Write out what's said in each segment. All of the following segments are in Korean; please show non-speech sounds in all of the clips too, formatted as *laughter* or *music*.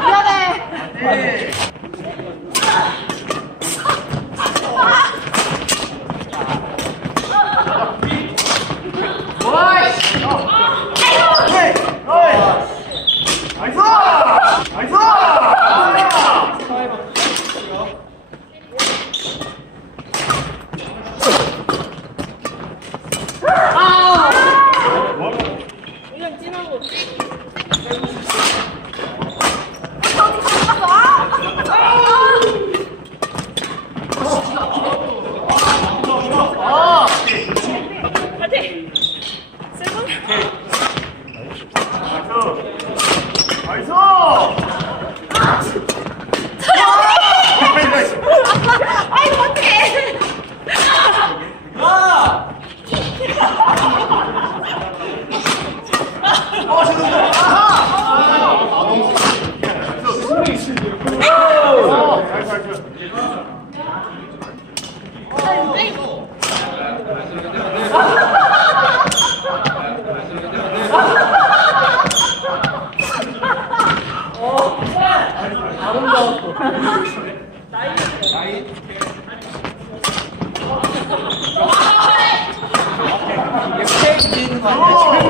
미안해. เดี๋ยวเช็คยิงก่อน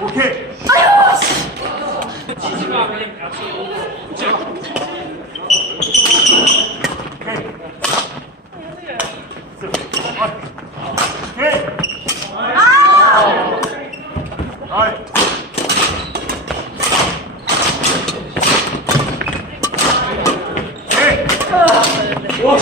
오케이. 아유. 지지 마 그냥 같이. 오케이. 오케이. 아! 오케이. 와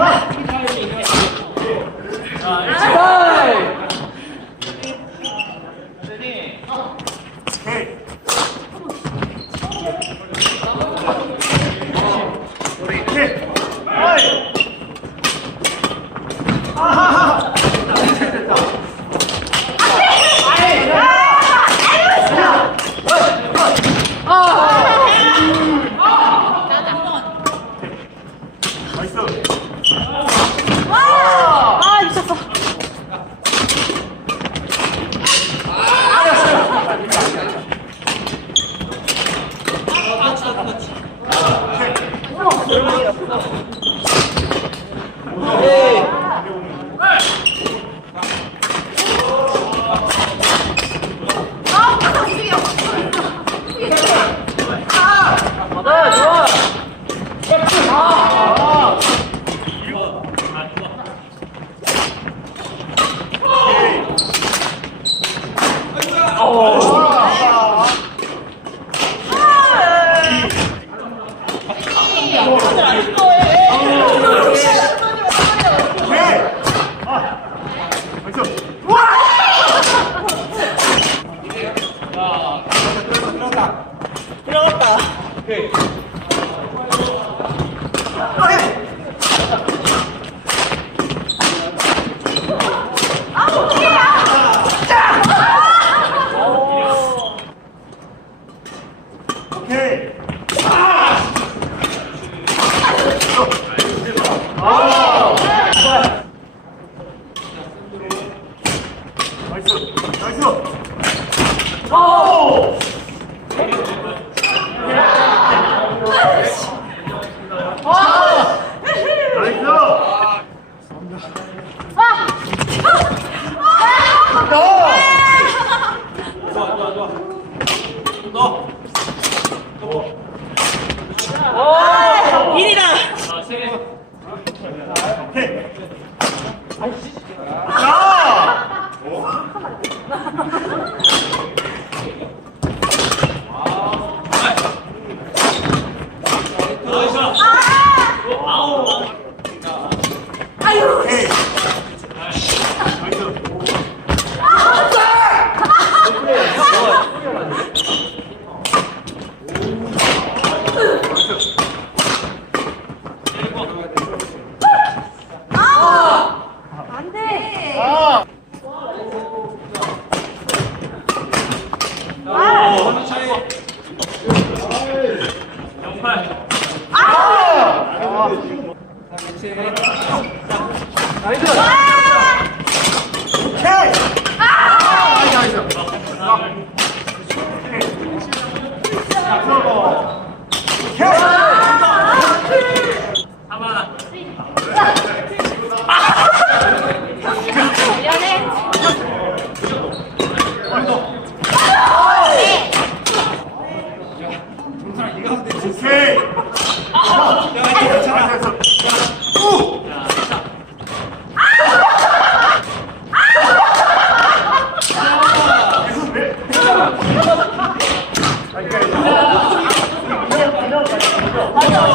啊 *laughs* Okay. 사람 이거 하면 되지. 오케이. 야, 야, 야, 자, 잘했어. 우! 자, 자. 자. 계속 내. 아, 그러니까. 이거. 이거, 이거, 이거, 이거.